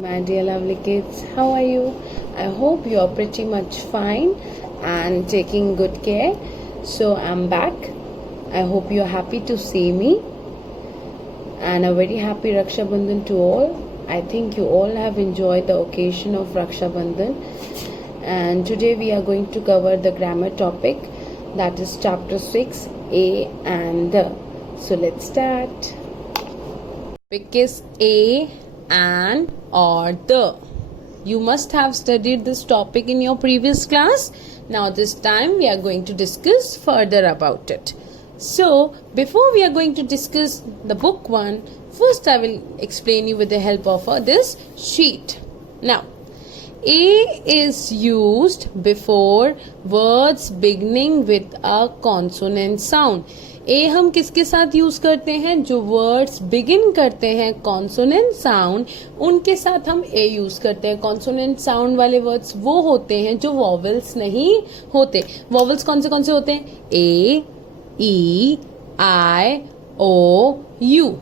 My dear lovely kids, how are you? I hope you are pretty much fine and taking good care. So I'm back. I hope you're happy to see me, and a very happy Raksha Bandhan to all. I think you all have enjoyed the occasion of Raksha Bandhan, and today we are going to cover the grammar topic, that is chapter 6, A and the. So let's start. Topic is A and or the. You must have studied this topic in your previous class. Now this time we are going to discuss further about it. So before we are going to discuss the book one, first I will explain you with the help of this sheet. Now A is used before words beginning with a consonant sound. ए हम किसके साथ use करते हैं? जो words begin करते हैं consonant sound, उनके साथ हम ए यूज करते हैं. कॉन्सोनेंट साउंड वाले वर्ड्स वो होते हैं जो वॉवल्स नहीं होते. वॉवल्स कौन से होते हैं? A, E, I, O, U.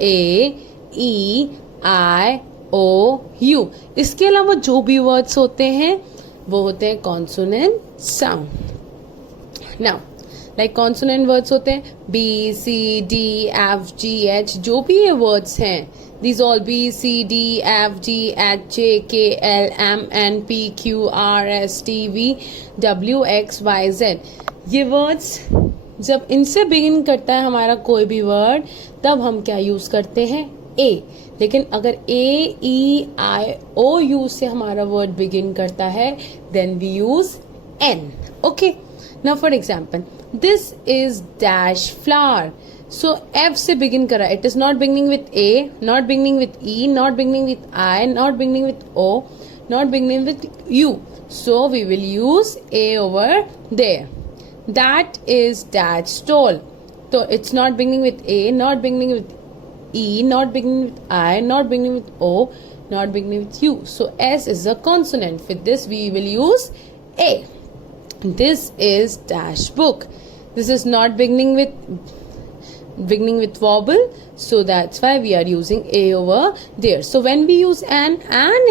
A, E, I, O, U. इसके अलावा जो भी वर्ड्स होते हैं वो होते हैं consonant sound. Now like consonant words होते हैं B, C, D, F, G, H. जो भी ये वर्ड्स हैं, these all B, C, D, F, G, H, J, K, L, M, N, P, Q, R, S, T, V, W, X, Y, Z. ये words जब इनसे begin करता है हमारा कोई भी वर्ड, तब हम क्या यूज करते हैं? ए. लेकिन अगर ए, ई, आई, ओ, यू से हमारा वर्ड बिगिन करता है, then we use an. Okay, now for example, this is dash flower. So F से begin करा. It is not beginning with A, not beginning with E, not beginning with I, not beginning with O, not beginning with U. So we will use A over there. That is dash stall. So it's not beginning with A, not beginning with E, not beginning with I, not beginning with O, not beginning with U. So S is a consonant. With this we will use A. This is dash book. This is not beginning with vowel, so that's why we are using A over there. So when we use an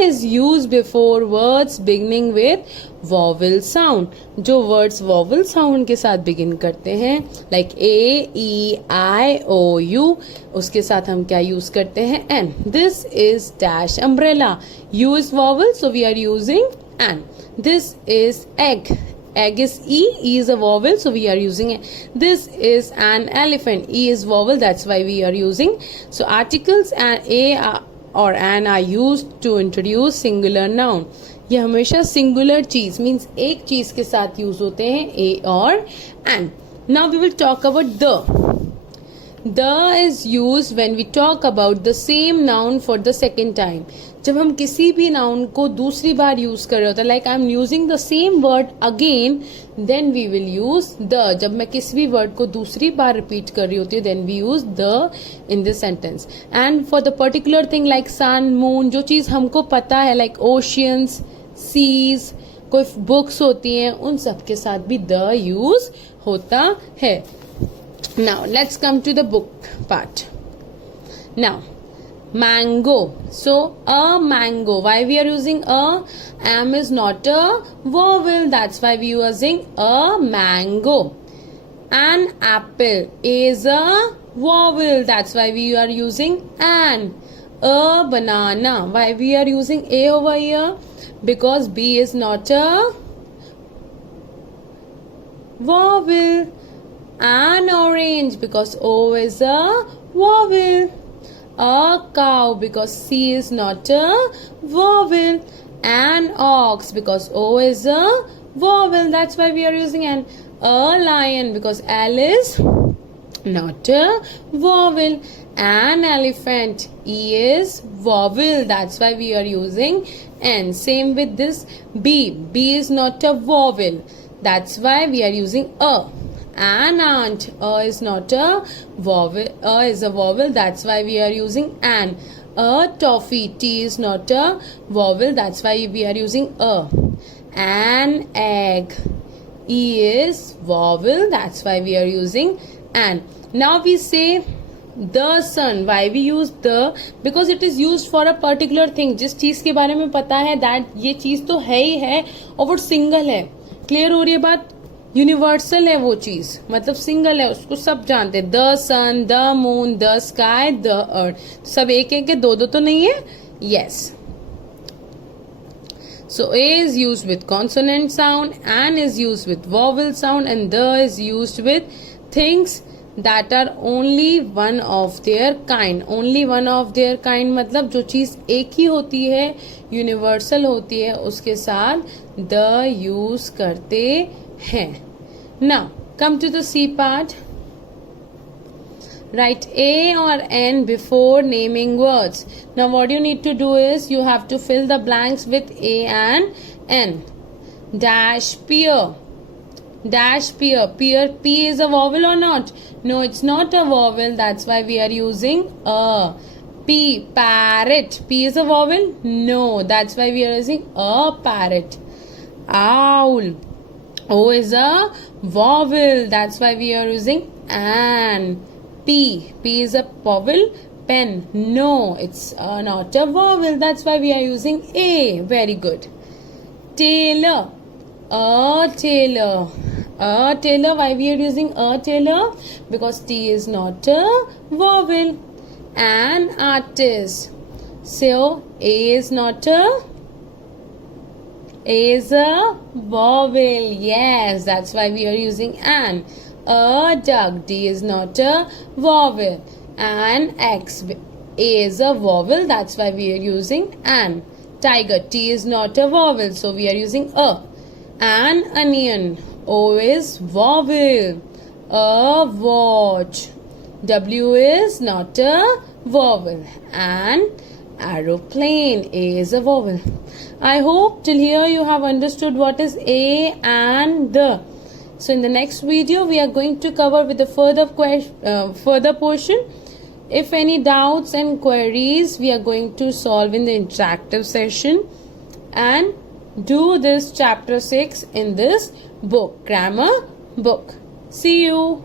is used before words beginning with vowel sound. जो words vowel sound के साथ begin करते हैं, like A, E, I, O, U, उसके साथ हम क्या use करते हैं? N. This is dash umbrella. U is vowel, so we are using an. This is egg. Egg is E is a vowel, so we are using it. This is an elephant. E is vowel, that's why we are using. So articles and A or an are used to introduce singular noun. ये हमेशा singular चीज means एक चीज के साथ use होते हैं A और an. Now we will talk about the. The is used when we talk about the same noun for the second time. जब हम किसी भी नाउन को दूसरी बार यूज कर रहे होते हैं, like I am using the same word again, then we will use the. जब मैं किसी भी वर्ड को दूसरी बार रिपीट कर रही होती हूँ, then we use the in this sentence. And for the particular thing like sun, moon, जो चीज हमको पता है, लाइक ओशियंस, सीज, कोई बुक्स होती हैं, उन सब के साथ भी द यूज होता है. Now let's come to the book part. Now mango. So a mango. Why we are using a? M is not a vowel. That's why we are using a mango. An apple is a vowel. That's why we are using an. A banana. Why we are using A over here? Because B is not a vowel. An orange. Because O is a vowel. A cow, because C is not a vowel. An ox, because O is a vowel. That's why we are using an. A lion, because L is not a vowel. An elephant, E is vowel. That's why we are using N. Same with this B. B is not a vowel. That's why we are using A. An ant. A is not a vowel. A is a vowel. That's why we are using an. A toffee. T is not a vowel. That's why we are using a. An egg. E is vowel. That's why we are using an. Now we say The sun. Why we use the? Because it is used for a particular thing. जिस चीज के बारे में पता है that ये चीज तो है ही है और वो सिंगल है. क्लियर हो रही है बात? यूनिवर्सल है वो चीज, मतलब सिंगल है, उसको सब जानते हैं. The sun, the moon, the sky, the earth. सब एक एक है, दो दो तो नहीं है. Yes. So A is used with consonant sound, an is used with vowel sound, and the is used with things that are only one of their kind. Only one of their kind मतलब जो चीज एक ही होती है, universal होती है, उसके साथ the use करते हैं. Now come to the C part. Write A or N before naming words. Now what you need to do is you have to fill the blanks with A and N. Dash pear. Dash pear. Pear, P is a vowel or not? No, it's not a vowel. That's why we are using a. P, parrot. P is a vowel? No, that's why we are using a parrot. Owl. O is a vowel. That's why we are using an. P. P is a vowel. Pen. No, it's not a vowel. That's why we are using A. Very good. Tailor. A tailor. A tailor. Why we are using a tailor? Because T is not a vowel. An artist. So A is not a. A is a vowel. Yes, that's why we are using an. A duck. D is not a vowel. An X. A is a vowel. That's why we are using an. Tiger. T is not a vowel. So we are using a. An onion. O is vowel. A watch. W is not a vowel. An aeroplane. A is a vowel. I hope till here you have understood what is A and the. So in the next video we are going to cover with the further portion. If any doubts and queries we are going to solve in the interactive session, and do this chapter 6 in this book, grammar book. See you.